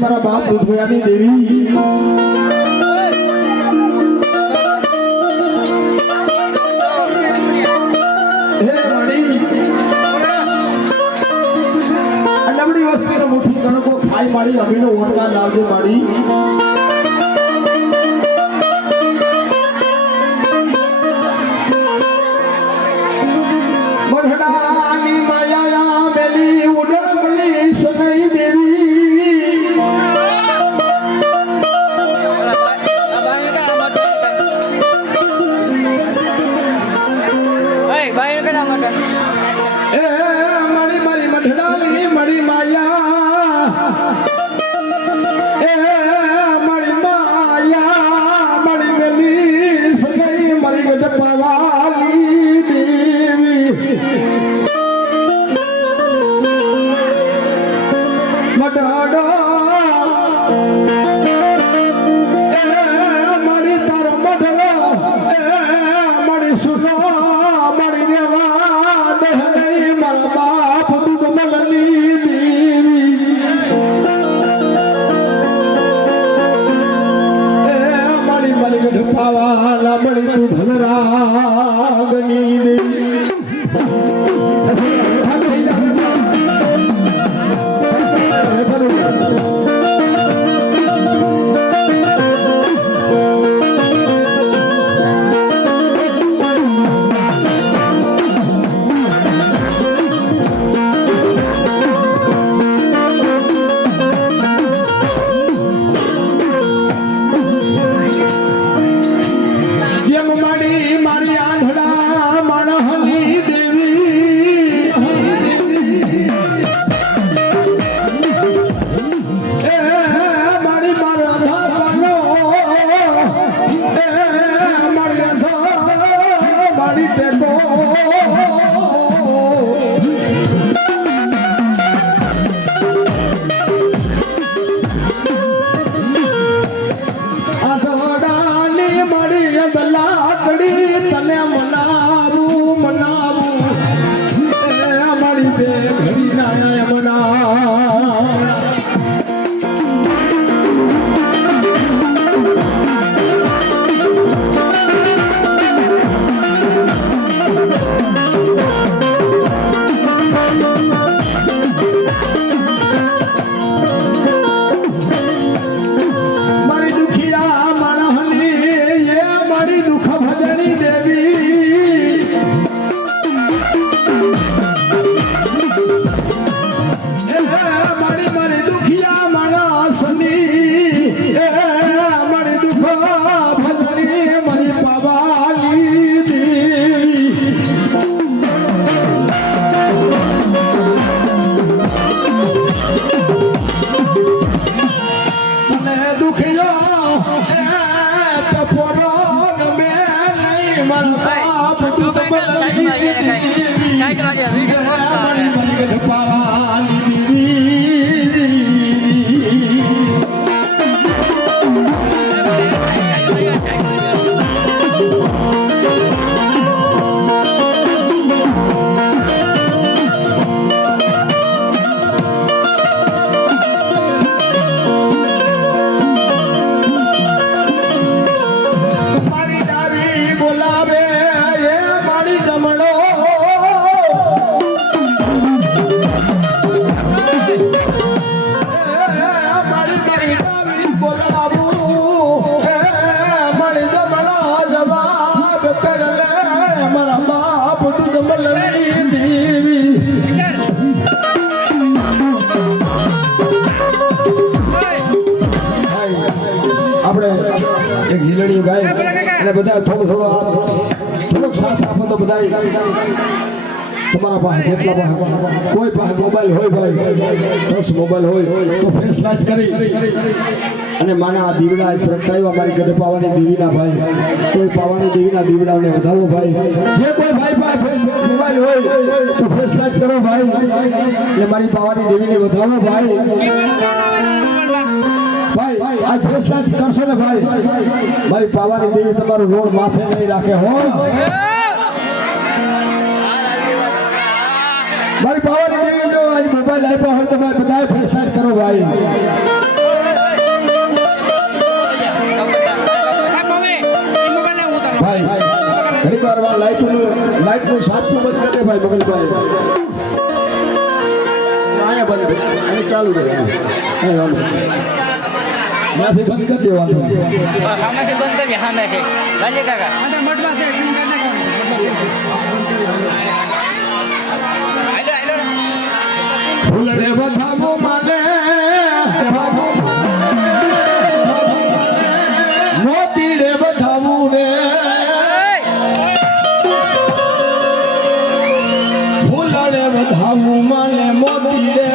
મારા બાપ દુધગયાની દેવી હે મણી નબળી વસ્તીનો મુઠ્ઠી કણકો ખાઈ મારી અમીનો ઓળકાર લાવજો મારી મઢડાની માયા મેલી ઉડળ મળી સનઈ દેવી એ મળી મારી મઢડાની મળી માયા એ મળી માયા મળી મેલી સનઈ મારી ગઢપાવાલી દેવી મઢડો એ મળી તારો મઢડો એ મળી સુનો મળી રેવા દે નહીં મારા બાપ દૂધ મલની દેવી એ મળી મળી ગઢપાવાલા મળી તું ધનરાગની દેવી મારી આંધળા માણહની દેવી એ મારી મારા ધાનો એ મારી ધા મારી ટેકો આંધળાની મારી લાકડી તને મનાવું મનાવું એ મારી બે ઘડી ના મના મારી દુખિયા માણહની એ મારી દુઃખ ભજણી દેવી એ મારી મારી દુખિયા માણસની એ મારી દુઃખ ભજણી મારી પાવાલી દેવી મને દુખિયો એ પોરો નમે નહીં મારા બાપ દૂધ મલની દેવી મારી મારી ગઢપાવાલી દેવી મારી ડાબી બોલાવે એ મારી જમણો મારી મારી ડાબી બોલાવું એ મારી જમણો જવાબ કર લે મારા બાપ દૂધ મલની દેવી આપણે એક હિલડીયું ગાય અને બધા થોડોક સાથ આપો તો બધા તમારા પાસે જેટલા પાસે કોઈ પાસે મોબાઈલ હોય ભાઈ 10 મોબાઈલ હોય તો ફેસ લાઈટ કરી અને માના દીવડા પ્રગટાવ્યા મારી ગઢપાવાની દેવીના ભાઈ કોઈ પાવાની દેવીના દીવડાને વધાવો ભાઈ જે કોઈ ભાઈ પાસે મોબાઈલ હોય તો ફેસ લાઈટ કરો ભાઈ એટલે મારી પાવાની દેવીને વધાવો ભાઈ ભાઈ આ ફેસલા કરશો ને ભાઈ મારી પાવાની દેવી તમારું રોડ માથે નહીં રાખે હો મારી પાવાની દેવી જો આજ મોબાઈલ આપ્યા હોય તો ભાઈ બધા ફેસલા કરો ભાઈ ઘણી વાર લાઈટનું સાચું બંધ કરે ભાઈ મગનભાઈ અહીંયા બંધ કરે અહીંયા ચાલુ રહે કઈ વાંધો ત્યાંથી બંધ કરી દેવાનું સામેથી બંધ કરીએ સામેથી ગાંધી કાકા મઠમાં છે ક્લીન કરી નાખવાનું ફૂલડે વધાવો માને મોતીડે વધાવું રે ફૂલડે વધાવું માને મોતીડે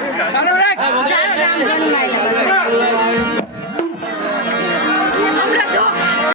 ચાલો રામ જન્માયેલા